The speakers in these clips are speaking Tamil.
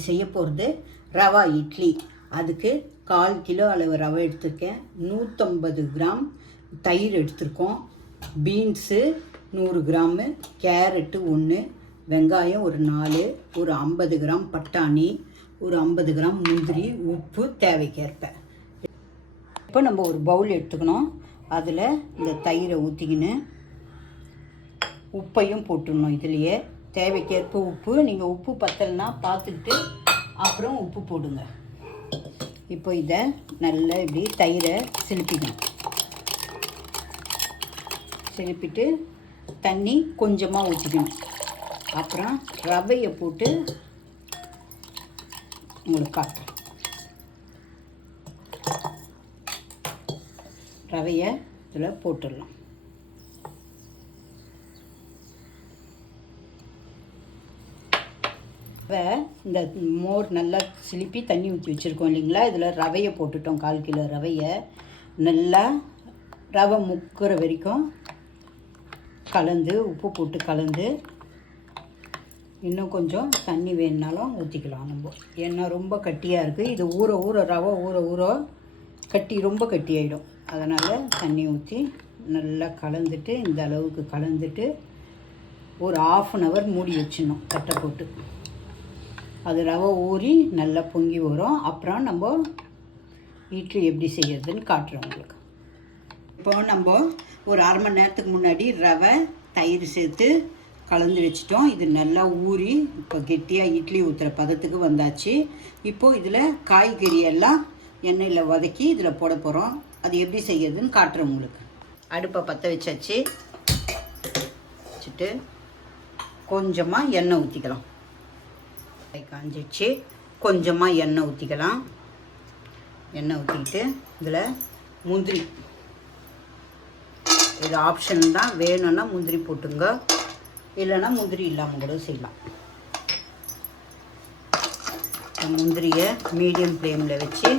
இன்றைக்கி செய்ய போகிறது ரவா இட்லி. அதுக்கு 1/4 கிலோ அளவு ரவை எடுத்திருக்கேன். 150 கிராம் தயிர் எடுத்திருக்கோம். பீன்ஸு 100 கிராமு, கேரட்டு 1, வெங்காயம் ஒரு 4, ஒரு 50 கிராம் பட்டாணி, ஒரு 50 கிராம் முந்திரி, உப்பு தேவைக்கேற்ப. இப்போ நம்ம ஒரு பவுல் எடுத்துக்கணும். அதில் இந்த தயிரை ஊற்றிக்கின்னு உப்பையும் போட்டுடணும். இதுலேயே தேவைக்கேற்ப உப்பு. நீங்கள் உப்பு பத்தலைன்னா பார்த்துட்டு அப்புறம் உப்பு போடுங்க. இப்போ இதை நல்லா இப்படி தயிரை சிலுப்பிக்கணும். சிலுப்பிட்டு தண்ணி கொஞ்சமாக ஊற்றிக்கணும். அப்புறம் ரவையை போட்டு உங்களுக்கு காட்டுறேன். ரவையை இதில் போட்டுடலாம். இந்த மோர் நல்லா சிலுப்பி தண்ணி ஊற்றி வச்சுருக்கோம் இல்லைங்களா, இதில் ரவையை போட்டுட்டோம். 1/4 கிலோ ரவையை நல்லா ரவை முக்கிற வரைக்கும் கலந்து உப்பு போட்டு கலந்து, இன்னும் கொஞ்சம் தண்ணி வேணுனாலும் ஊற்றிக்கலாம் நம்ம. ஏன்னா ரொம்ப கட்டியாக இருக்குது. இது ஊற ஊற ரவை ஊற கட்டி ரொம்ப கட்டியாயிடும். அதனால் தண்ணி ஊற்றி நல்லா கலந்துட்டு, இந்த அளவுக்கு கலந்துட்டு ஒரு 1/2 hour மூடி வச்சிடணும் தட்டை போட்டு. அது ரவை ஊறி நல்லா பொங்கி வரும். அப்புறம் நம்ம இட்லி எப்படி செய்யறதுன்னு காட்டுறோம் உங்களுக்கு. இப்போ நம்ம ஒரு 1/2 மணி நேரத்துக்கு முன்னாடி ரவை தயிர் சேர்த்து கலந்து வச்சிட்டோம். இது நல்லா ஊறி இப்போ கெட்டியாக இட்லி ஊற்றுற பதத்துக்கு வந்தாச்சு. இப்போது இதில் காய்கறி எல்லாம் எண்ணெயில் வதக்கி இதில் போட போகிறோம். அது எப்படி செய்யறதுன்னு காட்டுறோம் உங்களுக்கு. அடுப்பை பற்ற வச்சாச்சு. வச்சுட்டு கொஞ்சமாக எண்ணெய் ஊற்றிக்கலாம். காஞ்சிச்சு. கொஞ்சமாக எண்ணெய் ஊற்றிக்கலாம். எண்ணெய் ஊற்றிக்கிட்டு இதில் முந்திரி, இது ஆப்ஷன் தான். வேணும்னா முந்திரி போட்டுங்க, இல்லைன்னா முந்திரி இல்லாமல் கூட செய்யலாம். முந்திரியை மீடியம் ஃப்ளேமில் வச்சு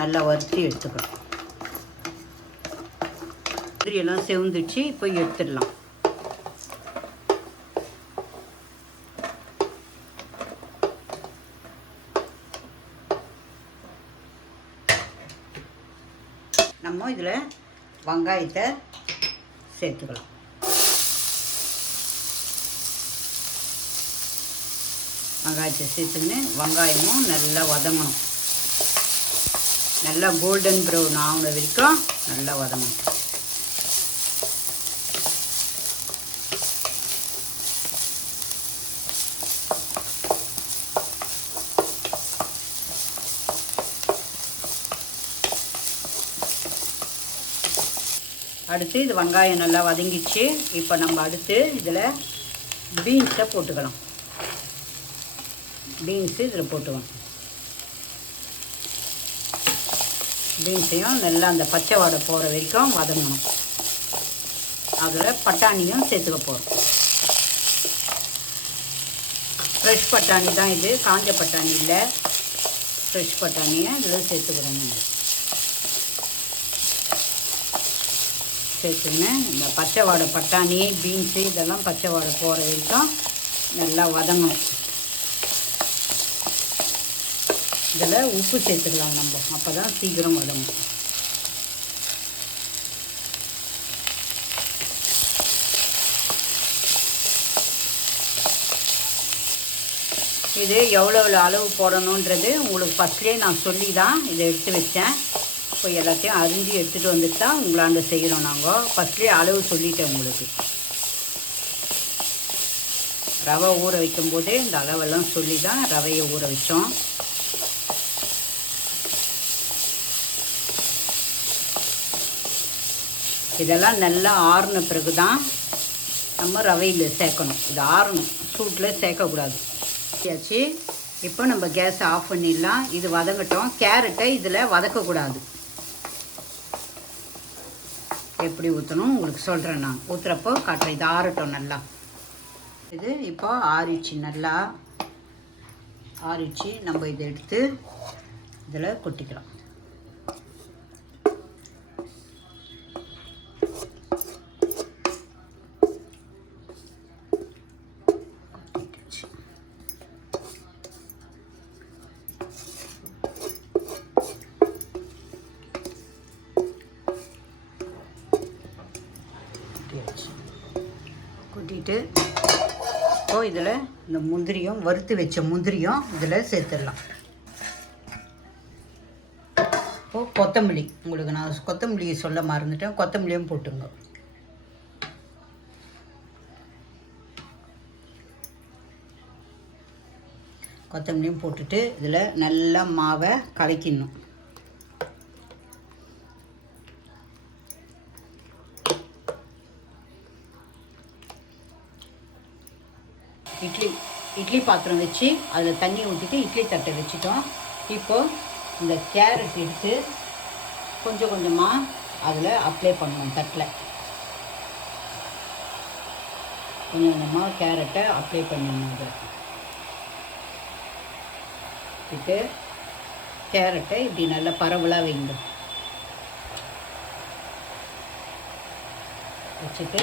நல்லா வறுத்து எடுத்துக்கலாம். முந்திரியெல்லாம் செவந்துச்சு. இப்போ எடுத்துடலாம். நம்ம இதில் வெங்காயத்தை சேர்த்துக்கலாம். வெங்காயத்தை சேர்த்துக்கின்னு வெங்காயமும் நல்லா வதங்கணும். நல்லா கோல்டன் ப்ரௌன் ஆகுன வரைக்கும் நல்லா வதங்கணும். அடுத்து இது வெங்காயம் நல்லா வதங்கிச்சு. இப்போ நம்ம அடுத்து இதில் பீன்ஸை போட்டுக்கலாம். பீன்ஸு இதில் போட்டுக்கணும். பீன்ஸையும் நல்லா அந்த பச்சை வாடை போகிற வரைக்கும் வதங்கணும். அதில் பட்டாணியும் சேர்த்துக்க போகிறோம். ஃப்ரெஷ் பட்டாணி தான் இது, காஞ்ச பட்டாணி இல்லை. ஃப்ரெஷ் பட்டாணியை இதில் சேர்த்துக்கிறோம். சேர்த்துன்னு இந்த பச்சை வாடை பட்டாணி பீன்ஸு இதெல்லாம் பச்சை வாடை போகிற வரைக்கும் நல்லா வதங்கணும். இதில் உப்பு சேர்த்துக்கலாம் நம்ம, அப்போ தான் சீக்கிரம் வதங்கும். இது எவ்வளோ அளவு போடணுன்றது உங்களுக்கு ஃபஸ்ட்லேயே நான் சொல்லி தான் இதை எடுத்து வச்சேன். இப்போ எல்லாத்தையும் அரிஞ்சு எடுத்துகிட்டு வந்துட்டு தான் உங்களாண்ட செய்கிறோம். நாங்கள் ஃபஸ்ட்லேயே அளவு சொல்லிட்டேன் உங்களுக்கு. ரவை ஊற வைக்கும்போதே இந்த அளவெல்லாம் சொல்லி தான் ரவையை ஊற வச்சோம். இதெல்லாம் நல்லா ஆறின பிறகு தான் நம்ம ரவையில் சேர்க்கணும். இது ஆறணும், சூட்டில் சேர்க்கக்கூடாது. ஆச்சு. இப்போ நம்ம கேஸை ஆஃப் பண்ணிடலாம். இது வதங்கட்டும். கேரட்டை இதில் வதக்கக்கூடாது. எப்படி ஊற்றணும் உங்களுக்கு சொல்கிறேன். நான் ஊற்றுறப்போ காட்டுறேன். இது ஆறட்டும் நல்லா. இது இப்போ ஆறிச்சு, நல்லா ஆறிச்சு. நம்ம இதை எடுத்து இதில் கொட்டிக்கலாம். கலக்கிட்டு இப்போது இதில் இந்த முந்திரியும் வறுத்து வச்ச முந்திரியும் இதில் சேர்த்துடலாம். இப்போது கொத்தமல்லி, உங்களுக்கு நான் கொத்தமல்லி சொல்ல மறந்துட்டேன், கொத்தமல்லியும் போட்டுங்க. கொத்தமல்லியும் போட்டுட்டு இதில் நல்லா மாவை கலக்கிடணும். இட்லி பாத்திரம் வச்சு அதில் தண்ணி ஊற்றிட்டு இட்லி தட்டை வச்சுட்டோம். இப்போது இந்த கேரட் எடுத்து கொஞ்சம் கொஞ்சமாக அதில் அப்ளை பண்ணணும். தட்டில் கொஞ்சம் கொஞ்சமாக கேரட்டை அப்ளை பண்ணணும். அதில் வச்சுட்டு கேரட்டை இப்படி நல்லா பரவலாக வைங்க. வச்சுட்டு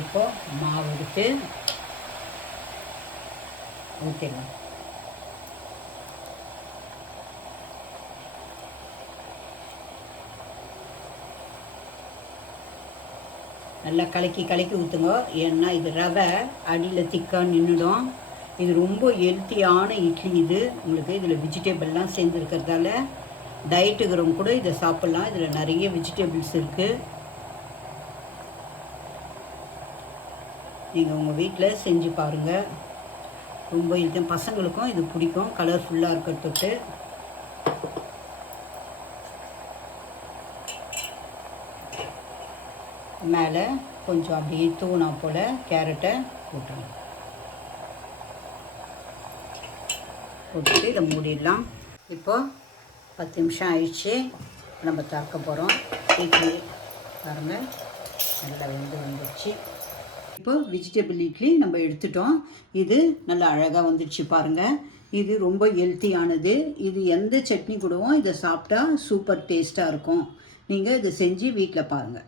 இப்போது மாவு எடுத்து ஊற்றிடலாம். நல்லா கலக்கி ஊற்றுங்க. ஏன்னா இது ரவை அடியில் திக்காக நின்றுடும். இது ரொம்ப ஹெல்த்தியான இட்லி. இது உங்களுக்கு இதில் வெஜிடபிள்லாம் சேர்ந்துருக்கிறதால டயட்டுக்கிறவங்க கூட இதை சாப்பிட்லாம். இதில் நிறைய வெஜிடபிள்ஸ் இருக்குது. நீங்கள் உங்கள் வீட்டில் செஞ்சு பாருங்கள். ரொம்ப இது பசங்களுக்கும் இது பிடிக்கும், கலர்ஃபுல்லாக இருக்கிறதுக்கு. மேலே கொஞ்சம் அப்படியே தூணா போல் கேரட்டை போட்டுருங்க. போட்டுட்டு இதை மூடிடலாம். இப்போது 10 நிமிஷம் ஆயிடுச்சு. நம்ம திறக்க போகிறோம். இட்லி பாருங்கள் நல்லா வந்துடுச்சு. இப்போ வெஜிடபிள் இட்லி நம்ம எடுத்துட்டோம். இது நல்லா அழகாக வந்துடுச்சு பாருங்கள். இது ரொம்ப ஹெல்த்தியானது. இது எந்த சட்னி கூடவும் இதை சாப்பிட்டா சூப்பர் டேஸ்ட்டாக இருக்கும். நீங்கள் இதை செஞ்சு வீட்டில் பாருங்கள்.